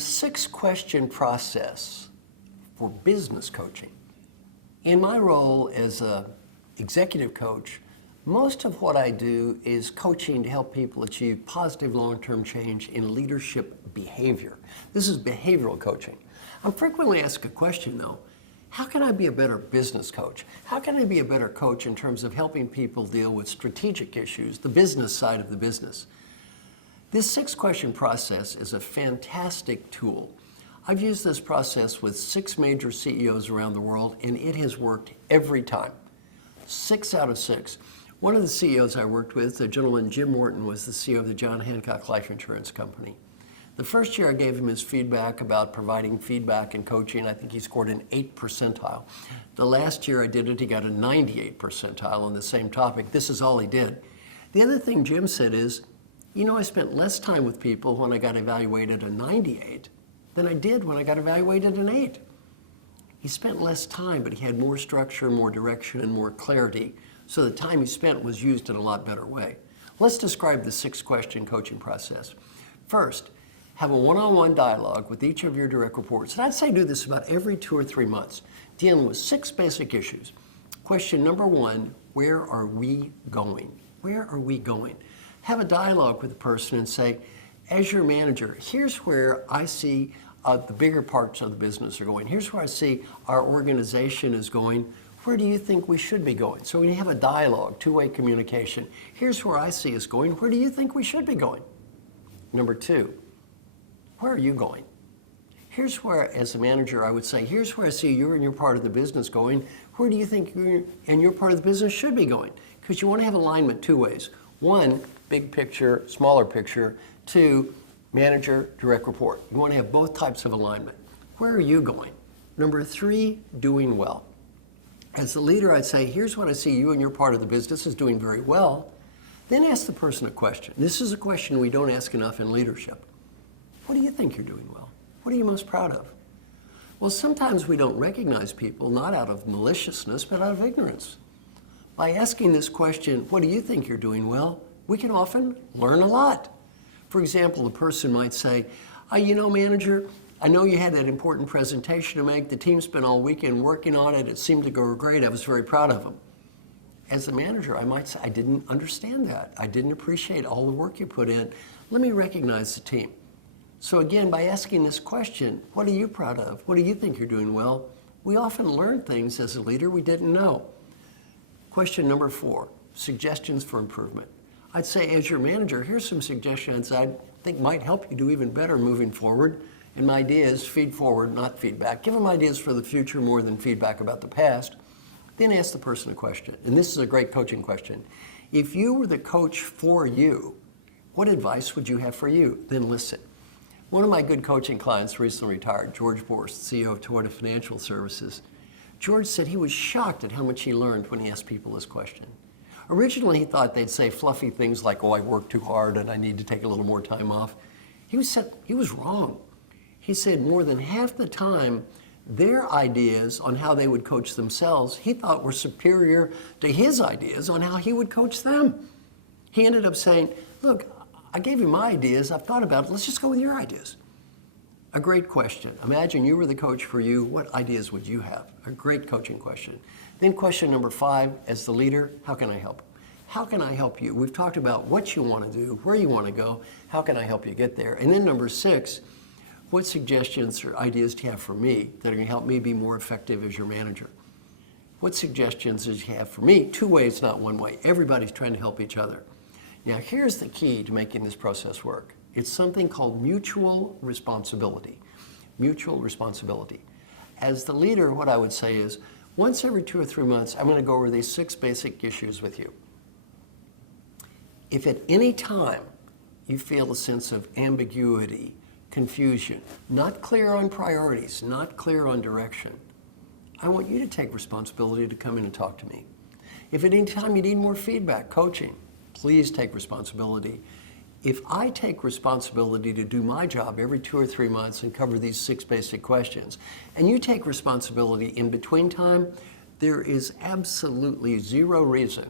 6-question process for business coaching. In my role as an executive coach, most of what I do is coaching to help people achieve positive long-term change in leadership behavior. This is behavioral coaching. I'm frequently asked a question though, how can I be a better business coach? How can I be a better coach in terms of helping people deal with strategic issues, the business side of the business? This 6-question process is a fantastic tool. I've used this process with 6 major CEOs around the world, and it has worked every time. 6 out of 6. One of the CEOs I worked with, the gentleman Jim Morton, was the CEO of the John Hancock Life Insurance Company. The first year I gave him his feedback about providing feedback and coaching, I think he scored an 8 percentile. The last year I did it, he got a 98 percentile on the same topic. This is all he did. The other thing Jim said is, you know, I spent less time with people when I got evaluated a 98 than I did when I got evaluated an 8. He spent less time, but he had more structure, more direction, and more clarity. So the time he spent was used in a lot better way. Let's describe the 6-question coaching process. First, have a one-on-one dialogue with each of your direct reports. And I'd say do this about every 2 or 3 months, dealing with 6 basic issues. Question number 1, where are we going? Where are we going? Have a dialogue with the person and say, as your manager, here's where I see the bigger parts of the business are going. Here's where I see our organization is going. Where do you think we should be going? So when you have a dialogue, 2-way communication, here's where I see us going. Where do you think we should be going? Number 2, where are you going? Here's where, as a manager, I would say, here's where I see you and your part of the business going. Where do you think you and your part of the business should be going? Because you want to have alignment 2 ways. 1, big picture, smaller picture. 2, manager, direct report. You want to have both types of alignment. Where are you going? Number 3, doing well. As the leader, I'd say, here's what I see you and your part of the business is doing very well. Then ask the person a question. This is a question we don't ask enough in leadership. What do you think you're doing well? What are you most proud of? Well, sometimes we don't recognize people, not out of maliciousness, but out of ignorance. By asking this question, what do you think you're doing well, we can often learn a lot. For example, the person might say, you know, manager, I know you had that important presentation to make. The team spent all weekend working on it. It seemed to go great. I was very proud of them. As a manager, I might say, I didn't understand that. I didn't appreciate all the work you put in. Let me recognize the team. So again, by asking this question, what are you proud of? What do you think you're doing well? We often learn things as a leader we didn't know. Question number 4, suggestions for improvement. I'd say as your manager, here's some suggestions I think might help you do even better moving forward. And my idea is feed forward, not feedback. Give them ideas for the future more than feedback about the past. Then ask the person a question. And this is a great coaching question. If you were the coach for you, what advice would you have for you? Then listen. One of my good coaching clients recently retired, George Borst, CEO of Toyota Financial Services. George said he was shocked at how much he learned when he asked people this question. Originally, he thought they'd say fluffy things like, oh, I worked too hard and I need to take a little more time off. He was wrong. He said more than half the time, their ideas on how they would coach themselves, he thought were superior to his ideas on how he would coach them. He ended up saying, look, I gave you my ideas, I've thought about it, let's just go with your ideas. A great question. Imagine you were the coach for you, what ideas would you have? A great coaching question. Then question number 5, as the leader, how can I help? How can I help you? We've talked about what you want to do, where you want to go, how can I help you get there? And then number 6, what suggestions or ideas do you have for me that are going to help me be more effective as your manager? What suggestions do you have for me? 2 ways, not 1 way. Everybody's trying to help each other. Now, here's the key to making this process work. It's something called mutual responsibility. Mutual responsibility. As the leader, what I would say is, once every 2 or 3 months, I'm going to go over these 6 basic issues with you. If at any time you feel a sense of ambiguity, confusion, not clear on priorities, not clear on direction, I want you to take responsibility to come in and talk to me. If at any time you need more feedback, coaching, please take responsibility. If I take responsibility to do my job every 2 or 3 months and cover these 6 basic questions, and you take responsibility in between time, there is absolutely 0 reason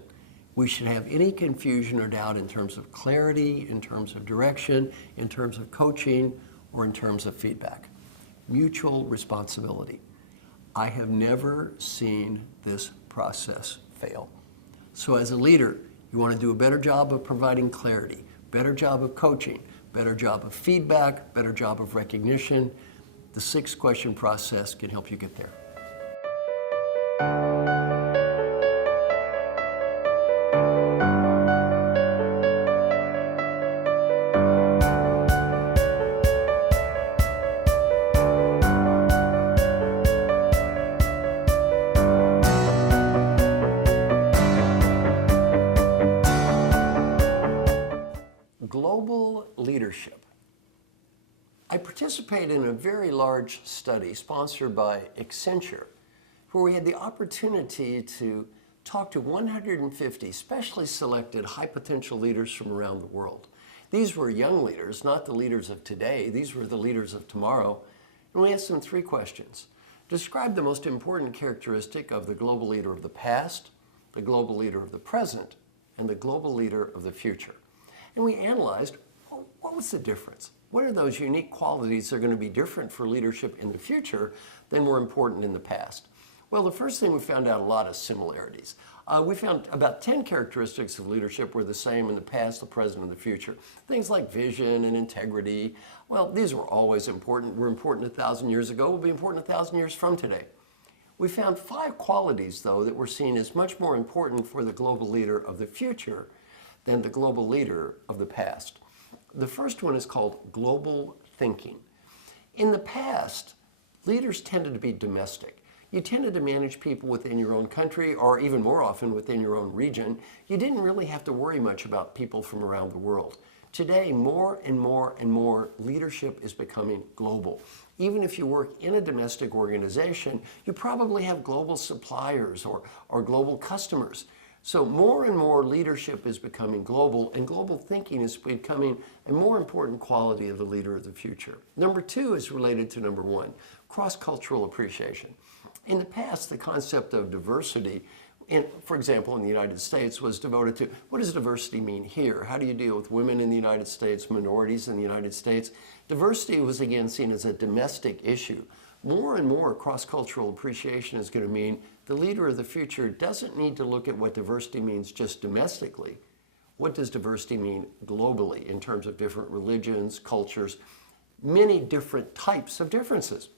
we should have any confusion or doubt in terms of clarity, in terms of direction, in terms of coaching, or in terms of feedback. Mutual responsibility. I have never seen this process fail. So as a leader, you want to do a better job of providing clarity, better job of coaching, better job of feedback, better job of recognition. The 6-question process can help you get there. Global leadership. I participated in a very large study sponsored by Accenture, where we had the opportunity to talk to 150 specially selected high potential leaders from around the world. These were young leaders, not the leaders of today. These were the leaders of tomorrow. And we asked them 3 questions. Describe the most important characteristic of the global leader of the past, the global leader of the present, and the global leader of the future. And we analyzed, well, what was the difference? What are those unique qualities that are going to be different for leadership in the future than were important in the past? Well, the first thing we found out a lot of similarities. We found about 10 characteristics of leadership were the same in the past, the present, and the future. Things like vision and integrity. Well, these were always important. Were important 1,000 years ago, will be important 1,000 years from today. We found 5 qualities, though, that were seen as much more important for the global leader of the future than the global leader of the past. The first one is called global thinking. In the past, leaders tended to be domestic. You tended to manage people within your own country, or even more often within your own region. You didn't really have to worry much about people from around the world. Today, more and more and more leadership is becoming global. Even if you work in a domestic organization, you probably have global suppliers or global customers. So more and more leadership is becoming global, and global thinking is becoming a more important quality of the leader of the future. Number 2 is related to number 1, cross-cultural appreciation. In the past, the concept of diversity, for example, in the United States, was devoted to what does diversity mean here? How do you deal with women in the United States, minorities in the United States? Diversity was again seen as a domestic issue. More and more cross-cultural appreciation is going to mean the leader of the future doesn't need to look at what diversity means just domestically. What does diversity mean globally in terms of different religions, cultures, many different types of differences?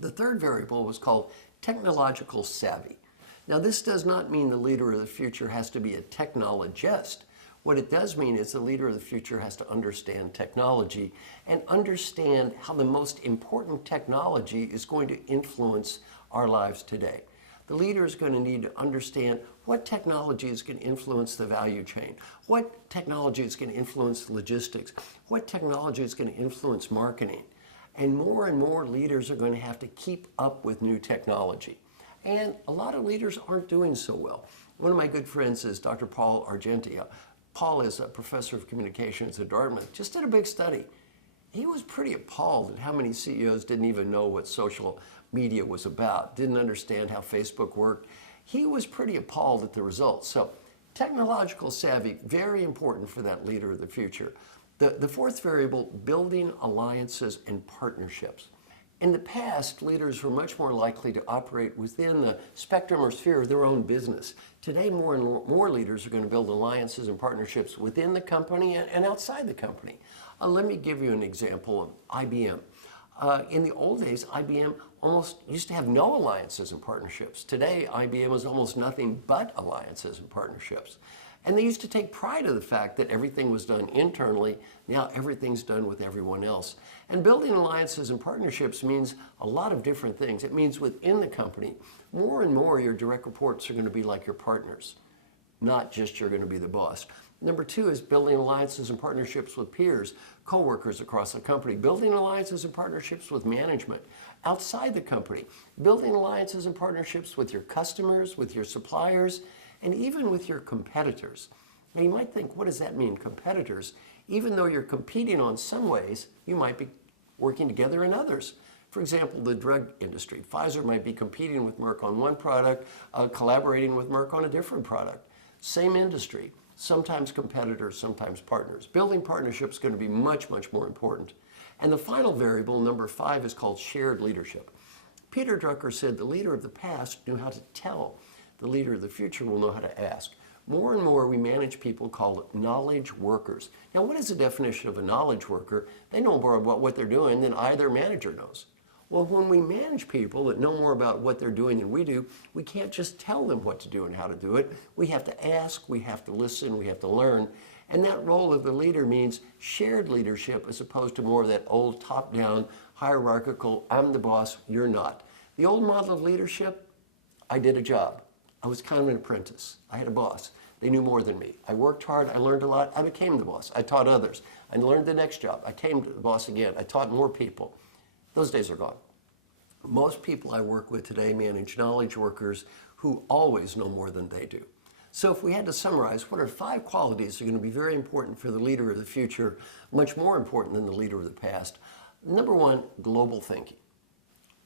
The third variable was called technological savvy. Now, this does not mean the leader of the future has to be a technologist. What it does mean is the leader of the future has to understand technology and understand how the most important technology is going to influence our lives today. The leader is going to need to understand what technology is going to influence the value chain, what technology is going to influence logistics, what technology is going to influence marketing. And more leaders are going to have to keep up with new technology. And a lot of leaders aren't doing so well. One of my good friends is Dr. Paul Argenti. Paul is a professor of communications at Dartmouth. Just did a big study. He was pretty appalled at how many CEOs didn't even know what social media was about, didn't understand how Facebook worked. He was pretty appalled at the results. So technological savvy, very important for that leader of the future. The fourth variable, building alliances and partnerships. In the past, leaders were much more likely to operate within the spectrum or sphere of their own business. Today, more and more leaders are going to build alliances and partnerships within the company and outside the company. Let me give you an example of IBM. In the old days, IBM almost used to have no alliances and partnerships. Today, IBM is almost nothing but alliances and partnerships. And they used to take pride in the fact that everything was done internally. Now everything's done with everyone else. And building alliances and partnerships means a lot of different things. It means within the company, more and more your direct reports are going to be like your partners, not just you're going to be the boss. Number 2 is building alliances and partnerships with peers, coworkers across the company, building alliances and partnerships with management outside the company, building alliances and partnerships with your customers, with your suppliers, and even with your competitors. Now you might think, what does that mean, competitors? Even though you're competing on some ways, you might be working together in others. For example, the drug industry. Pfizer might be competing with Merck on one product, collaborating with Merck on a different product. Same industry, sometimes competitors, sometimes partners. Building partnerships is going to be much more important. And the final variable, number 5, is called shared leadership. Peter Drucker said the leader of the past knew how to tell. The leader of the future will know how to ask. More and more we manage people called knowledge workers. Now, what is the definition of a knowledge worker? They know more about what they're doing than their manager knows. Well, when we manage people that know more about what they're doing than we do, we can't just tell them what to do and how to do it. We have to ask, we have to listen, we have to learn. And that role of the leader means shared leadership as opposed to more of that old top-down, hierarchical, I'm the boss, you're not. The old model of leadership, I did a job. I was kind of an apprentice. I had a boss. They knew more than me. I worked hard, I learned a lot, I became the boss. I taught others. I learned the next job. I came to the boss again. I taught more people. Those days are gone. Most people I work with today manage knowledge workers who always know more than they do. So if we had to summarize, what are 5 qualities that are going to be very important for the leader of the future, much more important than the leader of the past? Number 1, global thinking.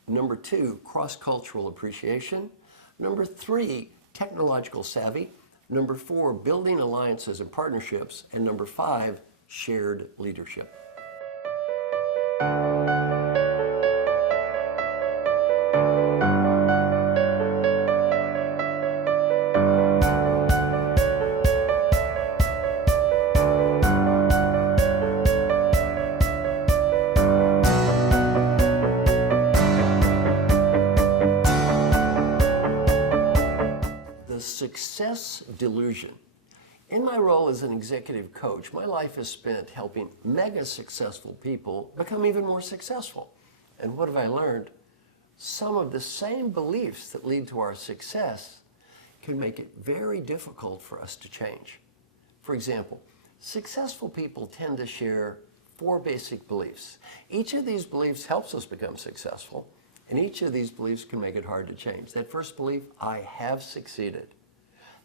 Number 2, cross-cultural appreciation. Number 3, technological savvy. Number 4, building alliances and partnerships. And number 5, shared leadership. Success delusion. In my role as an executive coach, my life is spent helping mega successful people become even more successful. And what have I learned? Some of the same beliefs that lead to our success can make it very difficult for us to change. For example, successful people tend to share 4 basic beliefs. Each of these beliefs helps us become successful, and each of these beliefs can make it hard to change. That first belief, I have succeeded.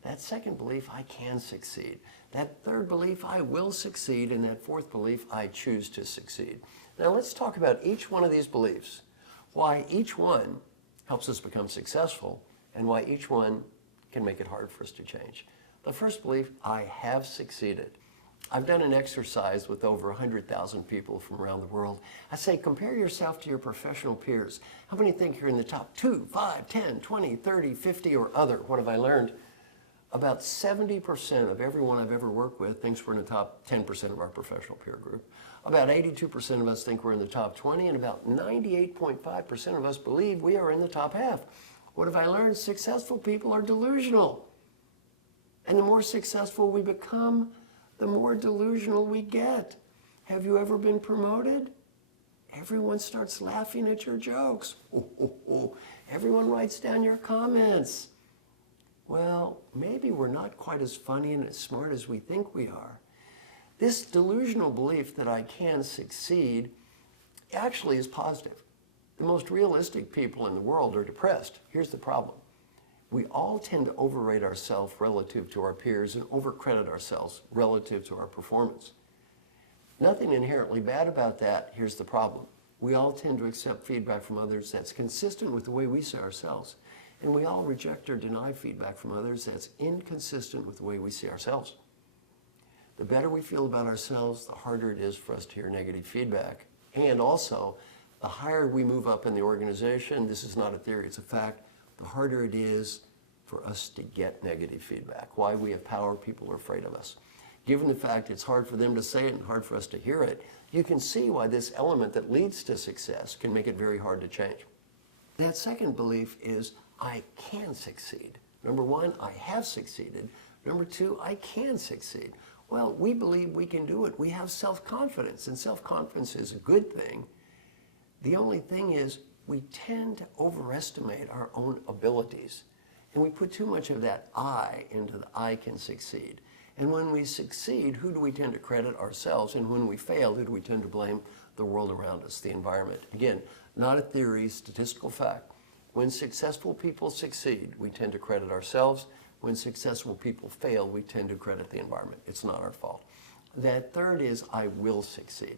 That second belief, I can succeed. That third belief, I will succeed. And that fourth belief, I choose to succeed. Now let's talk about each one of these beliefs, why each one helps us become successful, and why each one can make it hard for us to change. The first belief, I have succeeded. I've done an exercise with over 100,000 people from around the world. I say, compare yourself to your professional peers. How many think you're in the top 2, 5, 10, 20, 30, 50, or other? What have I learned? About 70% of everyone I've ever worked with thinks we're in the top 10% of our professional peer group. About 82% of us think we're in the top 20, and about 98.5% of us believe we are in the top half. What have I learned? Successful people are delusional. And the more successful we become, the more delusional we get. Have you ever been promoted? Everyone starts laughing at your jokes. Everyone writes down your comments. Well, maybe we're not quite as funny and as smart as we think we are. This delusional belief that I can succeed actually is positive. The most realistic people in the world are depressed. Here's the problem. We all tend to overrate ourselves relative to our peers and overcredit ourselves relative to our performance. Nothing inherently bad about that. Here's the problem. We all tend to accept feedback from others that's consistent with the way we see ourselves. And we all reject or deny feedback from others that's inconsistent with the way we see ourselves. The better we feel about ourselves, the harder it is for us to hear negative feedback. And also, the higher we move up in the organization, this is not a theory, it's a fact, the harder it is for us to get negative feedback. Why we have power, people are afraid of us. Given the fact it's hard for them to say it and hard for us to hear it, you can see why this element that leads to success can make it very hard to change. That second belief is, I can succeed. Number 1, I have succeeded. Number 2, I can succeed. Well, we believe we can do it. We have self-confidence, and self-confidence is a good thing. The only thing is we tend to overestimate our own abilities, and we put too much of that I into the I can succeed. And when we succeed, who do we tend to credit? Ourselves. And when we fail, who do we tend to blame? The world around us, the environment. Again, not a theory, statistical fact. When successful people succeed, we tend to credit ourselves. When successful people fail, we tend to credit the environment. It's not our fault. That third is, I will succeed.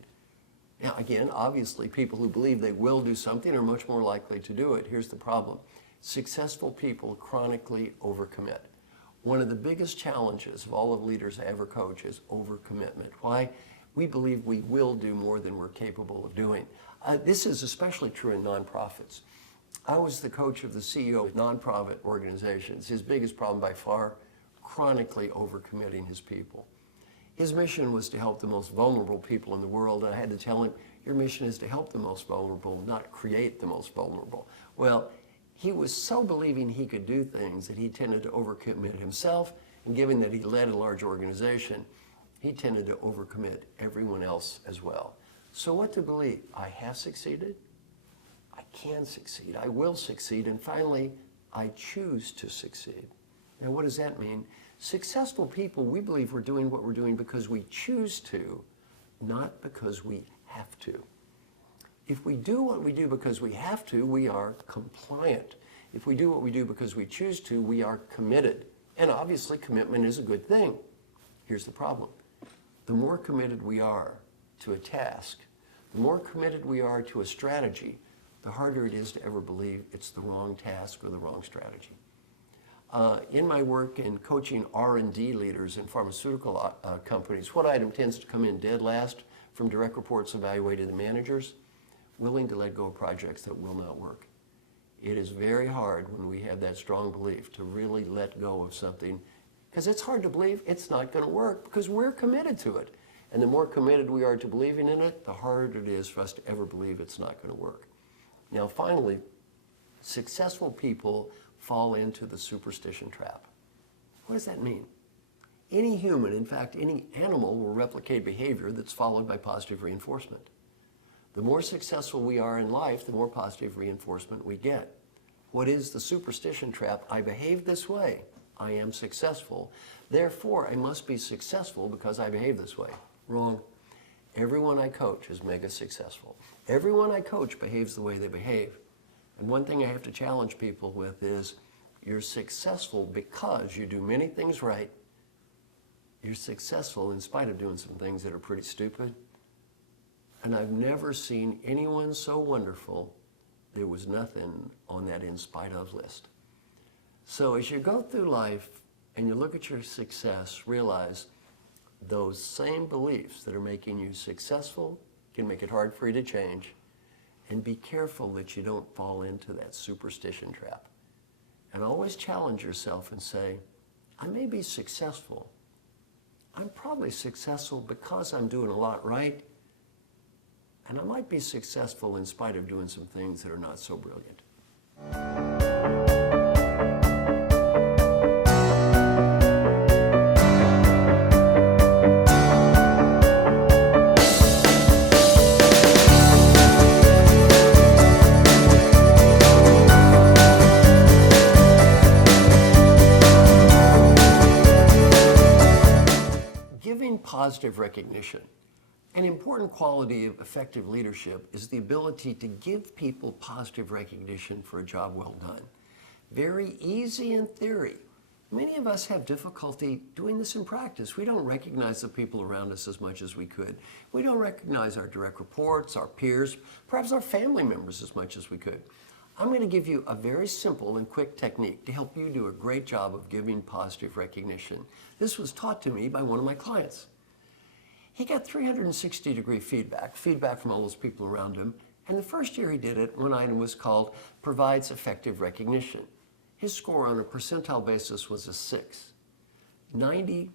Now, again, obviously, people who believe they will do something are much more likely to do it. Here's the problem. Successful people chronically overcommit. One of the biggest challenges of all of leaders I ever coach is overcommitment. Why? We believe we will do more than we're capable of doing. This is especially true in nonprofits. I was the coach of the CEO of nonprofit organizations. His biggest problem by far, chronically overcommitting his people. His mission was to help the most vulnerable people in the world, and I had to tell him, your mission is to help the most vulnerable, not create the most vulnerable. Well, he was so believing he could do things that he tended to overcommit himself, and given that he led a large organization, he tended to overcommit everyone else as well. So what to believe? I have succeeded, I can succeed, I will succeed, and finally, I choose to succeed. Now, what does that mean? Successful people, we believe we're doing what we're doing because we choose to, not because we have to. If we do what we do because we have to, we are compliant. If we do what we do because we choose to, we are committed. And obviously, commitment is a good thing. Here's the problem. The more committed we are to a task, the more committed we are to a strategy, the harder it is to ever believe it's the wrong task or the wrong strategy. In my work in coaching R&D leaders in pharmaceutical companies, what item tends to come in dead last from direct reports evaluated to managers? Willing to let go of projects that will not work. It is very hard when we have that strong belief to really let go of something, because it's hard to believe it's not going to work because we're committed to it. And the more committed we are to believing in it, the harder it is for us to ever believe it's not going to work. Now, finally, successful people fall into the superstition trap. What does that mean? Any human, in fact, any animal, will replicate behavior that's followed by positive reinforcement. The more successful we are in life, the more positive reinforcement we get. What is the superstition trap? I behave this way. I am successful. Therefore, I must be successful because I behave this way. Wrong. Everyone I coach is mega successful. Everyone I coach behaves the way they behave. And one thing I have to challenge people with is, you're successful because you do many things right. You're successful in spite of doing some things that are pretty stupid. And I've never seen anyone so wonderful, there was nothing on that in spite of list. So as you go through life and you look at your success, realize those same beliefs that are making you successful can make it hard for you to change. And be careful that you don't fall into that superstition trap. And always challenge yourself and say, I may be successful. I'm probably successful because I'm doing a lot right. And I might be successful in spite of doing some things that are not so brilliant. Giving positive recognition. An important quality of effective leadership is the ability to give people positive recognition for a job well done. Very easy in theory. Many of us have difficulty doing this in practice. We don't recognize the people around us as much as we could. We don't recognize our direct reports, our peers, perhaps our family members as much as we could. I'm going to give you a very simple and quick technique to help you do a great job of giving positive recognition. This was taught to me by one of my clients. He got 360-degree feedback from all those people around him, and the first year he did it, one item was called provides effective recognition. His score on a percentile basis was a 6. 94%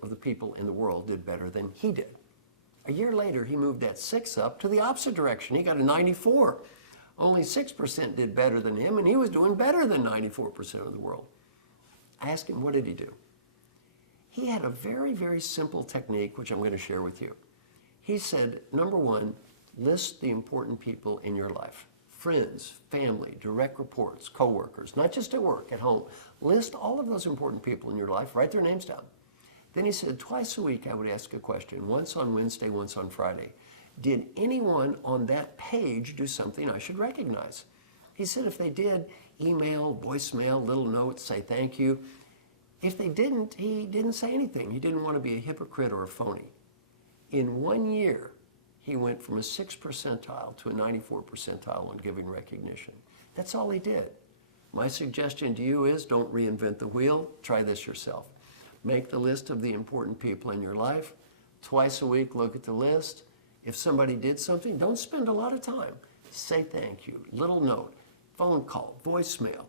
of the people in the world did better than he did. A year later, he moved that 6 up to the opposite direction. He got a 94. Only 6% did better than him, and he was doing better than 94% of the world. I asked him, what did he do? He had a very, very simple technique, which I'm going to share with you. He said, number one, list the important people in your life. Friends, family, direct reports, coworkers, not just at work, at home. List all of those important people in your life, write their names down. Then he said, twice a week I would ask a question, once on Wednesday, once on Friday. Did anyone on that page do something I should recognize? He said if they did, email, voicemail, little notes, say thank you. If they didn't, he didn't say anything. He didn't want to be a hypocrite or a phony. In 1 year, he went from a 6th percentile to a 94th percentile on giving recognition. That's all he did. My suggestion to you is don't reinvent the wheel. Try this yourself. Make the list of the important people in your life. twice a week, look at the list. If somebody did something, don't spend a lot of time. Say thank you, little note, phone call, voicemail.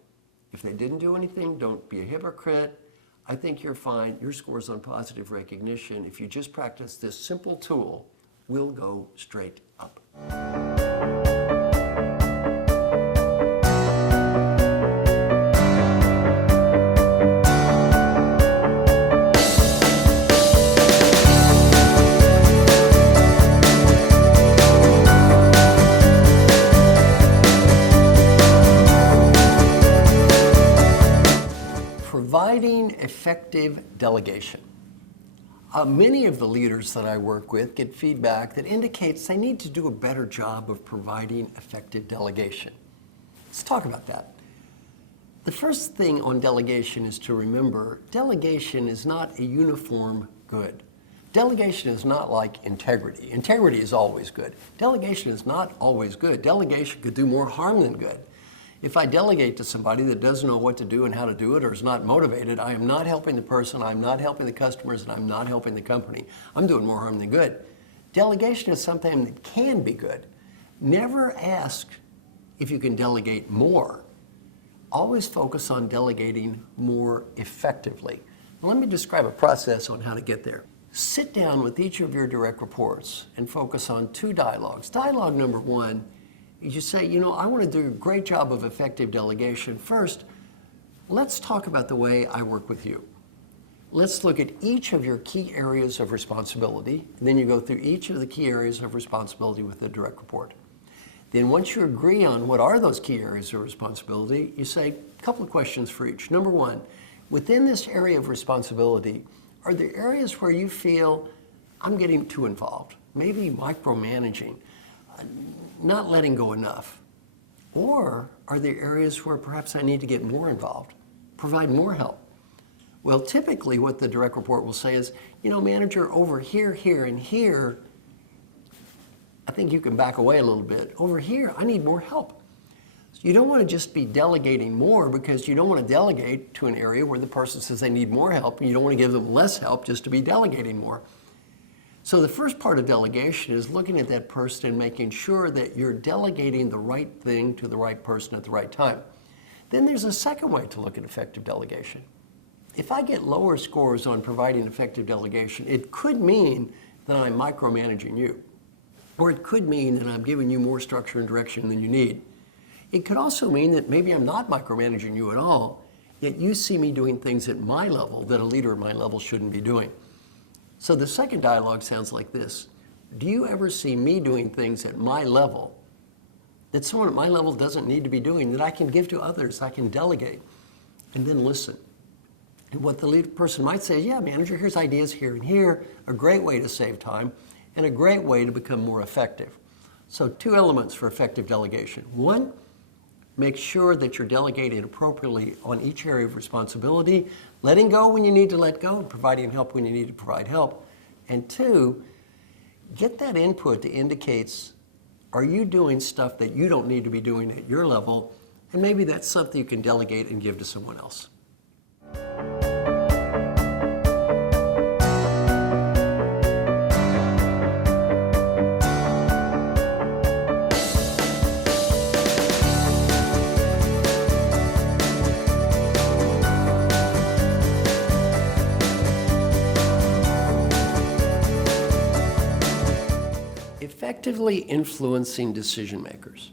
If they didn't do anything, don't be a hypocrite. I think you're fine. Your scores on positive recognition, if you just practice this simple tool, will go straight up. Providing effective delegation. Many of the leaders that I work with get feedback that indicates they need to do a better job of providing effective delegation. Let's talk about that. The first thing on delegation is to remember delegation is not a uniform good. Delegation is not like integrity. Integrity is always good. Delegation is not always good. Delegation could do more harm than good. If I delegate to somebody that doesn't know what to do and how to do it or is not motivated, I am not helping the person, I'm not helping the customers, and I'm not helping the company. I'm doing more harm than good. Delegation is something that can be good. Never ask if you can delegate more. Always focus on delegating more effectively. Let me describe a process on how to get there. Sit down with each of your direct reports and focus on two dialogues. Dialogue number one, you say, I want to do a great job of effective delegation. First, let's talk about the way I work with you. Let's look at each of your key areas of responsibility, and then you go through each of the key areas of responsibility with the direct report. Then once you agree on what are those key areas of responsibility, you say a couple of questions for each. Number one, within this area of responsibility, are there areas where you feel I'm getting too involved? Maybe micromanaging, not letting go enough? Or are there areas where perhaps I need to get more involved, provide more help? Well, typically what the direct report will say is, manager, over here, here, and here, I think you can back away a little bit. Over here, I need more help. So you don't want to just be delegating more because you don't want to delegate to an area where the person says they need more help, and you don't want to give them less help just to be delegating more. So the first part of delegation is looking at that person and making sure that you're delegating the right thing to the right person at the right time. Then there's a second way to look at effective delegation. If I get lower scores on providing effective delegation, it could mean that I'm micromanaging you. Or it could mean that I'm giving you more structure and direction than you need. It could also mean that maybe I'm not micromanaging you at all, yet you see me doing things at my level that a leader at my level shouldn't be doing. So the second dialogue sounds like this. Do you ever see me doing things at my level that someone at my level doesn't need to be doing, that I can give to others, I can delegate? And then listen. And what the lead person might say is, yeah, manager, here's ideas here and here, a great way to save time, and a great way to become more effective. So two elements for effective delegation. One, make sure that you're delegating appropriately on each area of responsibility, letting go when you need to let go, providing help when you need to provide help. And two, get that input that indicates, are you doing stuff that you don't need to be doing at your level? And maybe that's something you can delegate and give to someone else. Effectively influencing decision makers.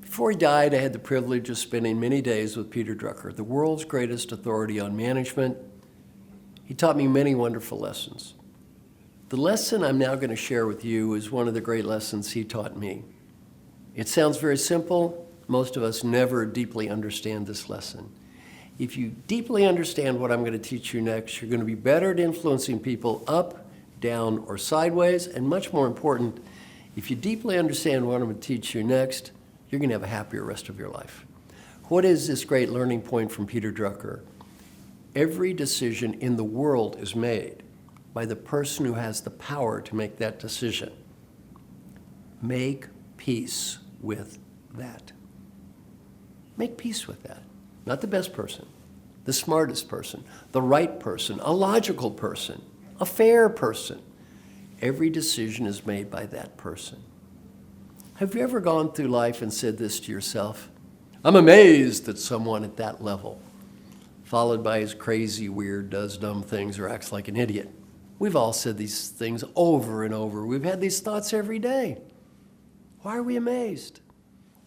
Before he died, I had the privilege of spending many days with Peter Drucker, the world's greatest authority on management. He taught me many wonderful lessons. The lesson I'm now going to share with you is one of the great lessons he taught me. It sounds very simple. Most of us never deeply understand this lesson. If you deeply understand what I'm going to teach you next, you're going to be better at influencing people up, down, or sideways, and much more important, if you deeply understand what I'm going to teach you next, you're going to have a happier rest of your life. What is this great learning point from Peter Drucker? Every decision in the world is made by the person who has the power to make that decision. Make peace with that. Make peace with that. Not the best person, the smartest person, the right person, a logical person, a fair person. Every decision is made by that person. Have you ever gone through life and said this to yourself? I'm amazed that someone at that level, followed by his crazy, weird, does dumb things or acts like an idiot. We've all said these things over and over. We've had these thoughts every day. Why are we amazed?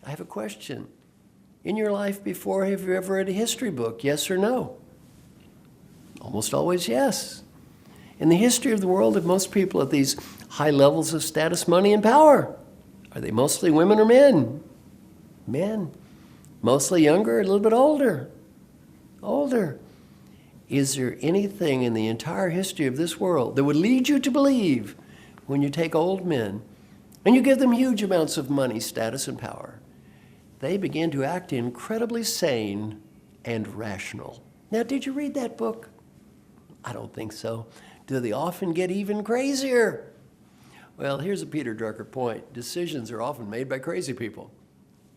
I have a question. In your life before, have you ever read a history book? Yes or no? Almost always yes. In the history of the world, have most people at these high levels of status, money, and power, are they mostly women or men? Men. Mostly younger, a little bit older. Older. Is there anything in the entire history of this world that would lead you to believe when you take old men and you give them huge amounts of money, status, and power, they begin to act incredibly sane and rational? Now, did you read that book? I don't think so. Do they often get even crazier? Well, here's a Peter Drucker point. Decisions are often made by crazy people.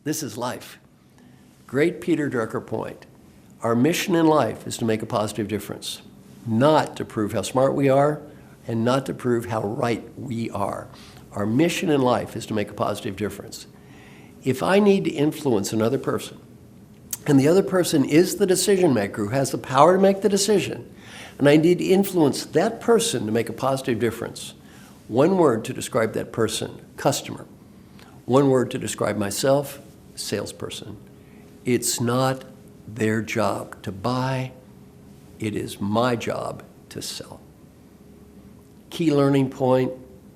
This is life. Great Peter Drucker point. Our mission in life is to make a positive difference, not to prove how smart we are and not to prove how right we are. Our mission in life is to make a positive difference. If I need to influence another person, and the other person is the decision maker who has the power to make the decision, and I need to influence that person to make a positive difference, one word to describe that person, customer. One word to describe myself, salesperson. It's not their job to buy, it is my job to sell. Key learning point,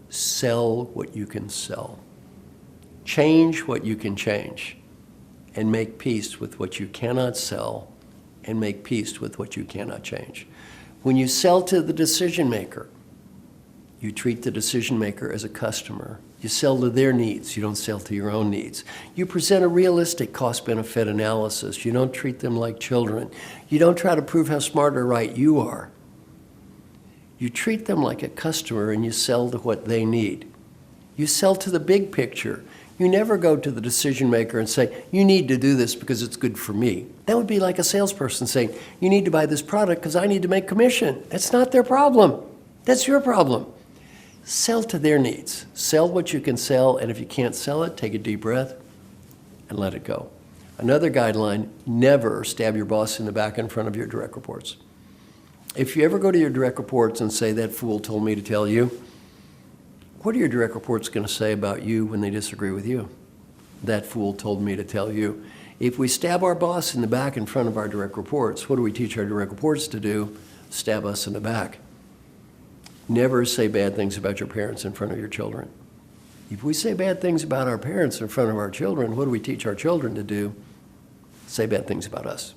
sell what you can sell. Change what you can change, and make peace with what you cannot sell, and make peace with what you cannot change. When you sell to the decision maker, you treat the decision maker as a customer. You sell to their needs. You don't sell to your own needs. You present a realistic cost-benefit analysis. You don't treat them like children. You don't try to prove how smart or right you are. You treat them like a customer and you sell to what they need. You sell to the big picture. You never go to the decision maker and say, you need to do this because it's good for me. That would be like a salesperson saying, you need to buy this product because I need to make commission. That's not their problem. That's your problem. Sell to their needs. Sell what you can sell, and if you can't sell it, take a deep breath and let it go. Another guideline, never stab your boss in the back in front of your direct reports. If you ever go to your direct reports and say, that fool told me to tell you, what are your direct reports going to say about you when they disagree with you? That fool told me to tell you. If we stab our boss in the back in front of our direct reports, what do we teach our direct reports to do? Stab us in the back. Never say bad things about your parents in front of your children. If we say bad things about our parents in front of our children, what do we teach our children to do? Say bad things about us.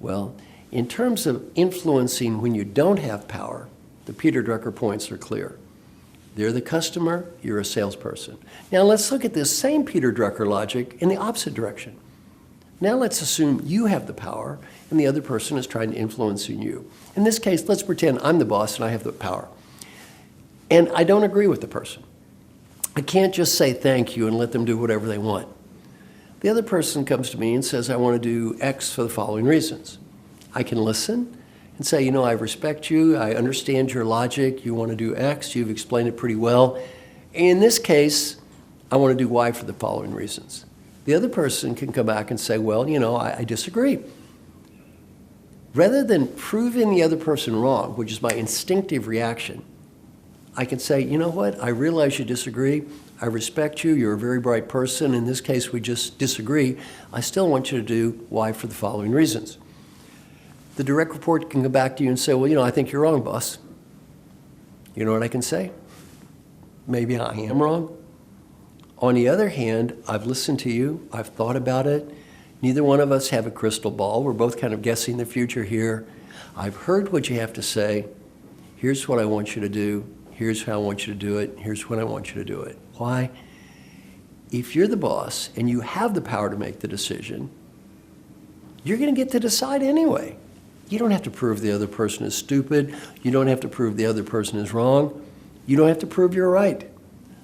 Well, in terms of influencing when you don't have power, the Peter Drucker points are clear. They're the customer, you're a salesperson. Now let's look at this same Peter Drucker logic in the opposite direction. Now let's assume you have the power and the other person is trying to influence you. In this case, let's pretend I'm the boss and I have the power. And I don't agree with the person. I can't just say thank you and let them do whatever they want. The other person comes to me and says, I want to do X for the following reasons. I can listen and say, I respect you, I understand your logic, you want to do X, you've explained it pretty well. In this case, I want to do Y for the following reasons. The other person can come back and say, well, I disagree. Rather than proving the other person wrong, which is my instinctive reaction, I can say, you know what, I realize you disagree, I respect you, you're a very bright person, in this case we just disagree, I still want you to do Y for the following reasons. The direct report can come back to you and say, well, I think you're wrong, boss. You know what I can say? Maybe I am wrong. On the other hand, I've listened to you, I've thought about it. Neither one of us have a crystal ball. We're both kind of guessing the future here. I've heard what you have to say. Here's what I want you to do. Here's how I want you to do it. Here's when I want you to do it. Why? If you're the boss and you have the power to make the decision, you're going to get to decide anyway. You don't have to prove the other person is stupid. You don't have to prove the other person is wrong. You don't have to prove you're right.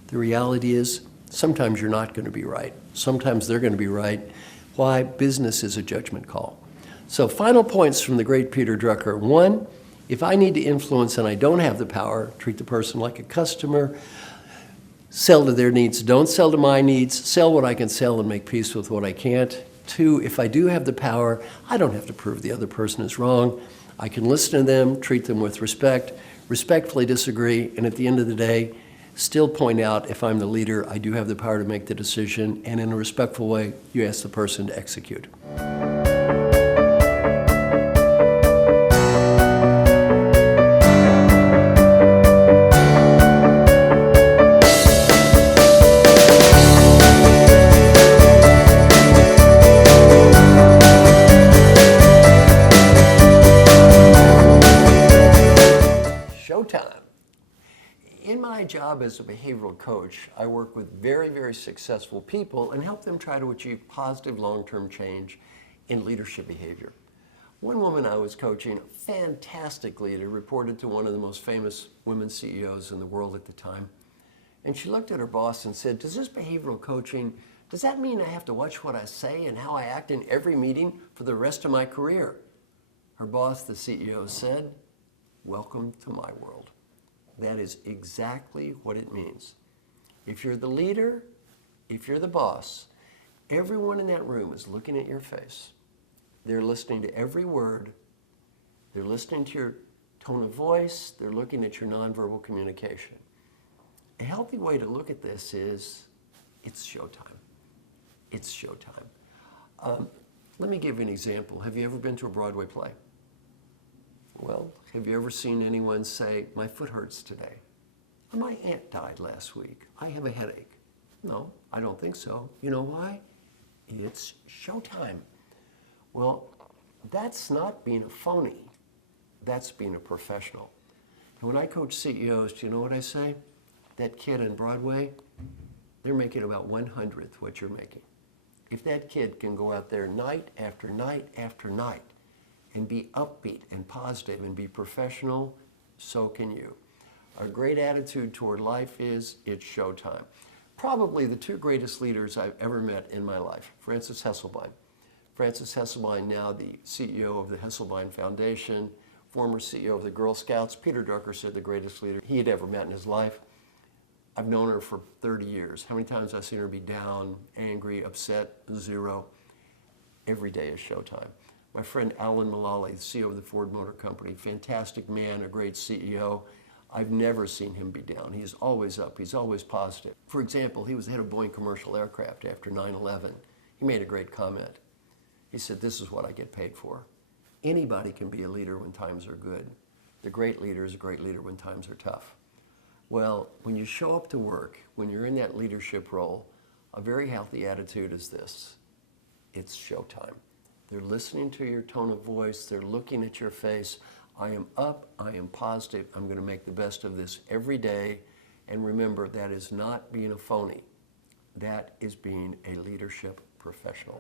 The reality is, sometimes you're not going to be right. Sometimes they're going to be right. Why? Business is a judgment call. So final points from the great Peter Drucker. 1, If I need to influence and I don't have the power, treat the person like a customer, sell to their needs, don't sell to my needs, sell what I can sell and make peace with what I can't. 2, if I do have the power, I don't have to prove the other person is wrong. I can listen to them, treat them with respect, respectfully disagree, and at the end of the day, still point out if I'm the leader, I do have the power to make the decision, and in a respectful way, you ask the person to execute. Showtime. In my job as a behavioral coach, I work with very, very successful people and help them try to achieve positive long-term change in leadership behavior. One woman I was coaching, a fantastic leader, reported to one of the most famous women CEOs in the world at the time. And she looked at her boss and said, does this behavioral coaching, does that mean I have to watch what I say and how I act in every meeting for the rest of my career? Her boss, the CEO, said, welcome to my world. That is exactly what it means. If you're the leader, if you're the boss, everyone in that room is looking at your face. They're listening to every word. They're listening to your tone of voice. They're looking at your nonverbal communication. A healthy way to look at this is, it's showtime. It's showtime. Let me give you an example. Have you ever been to a Broadway play? Well, have you ever seen anyone say, my foot hurts today? Or my aunt died last week. I have a headache. No, I don't think so. You know why? It's showtime. Well, that's not being a phony. That's being a professional. And when I coach CEOs, do you know what I say? That kid on Broadway, they're making about 1/100th what you're making. If that kid can go out there night after night after night and be upbeat and positive and be professional, so can you. A great attitude toward life is, it's showtime. Probably the 2 greatest leaders I've ever met in my life, Frances Hesselbein. Frances Hesselbein, now the CEO of the Hesselbein Foundation, former CEO of the Girl Scouts. Peter Drucker said the greatest leader he had ever met in his life. I've known her for 30 years. How many times I've seen her be down, angry, upset? 0. Every day is showtime. My friend Alan Mulally, the CEO of the Ford Motor Company, fantastic man, a great CEO. I've never seen him be down. He's always up. He's always positive. For example, he was head of Boeing Commercial Aircraft after 9/11. He made a great comment. He said, this is what I get paid for. Anybody can be a leader when times are good. The great leader is a great leader when times are tough. Well, when you show up to work, when you're in that leadership role, a very healthy attitude is this. It's showtime. They're listening to your tone of voice. They're looking at your face. I am up. I am positive. I'm going to make the best of this every day. And remember, that is not being a phony. That is being a leadership professional.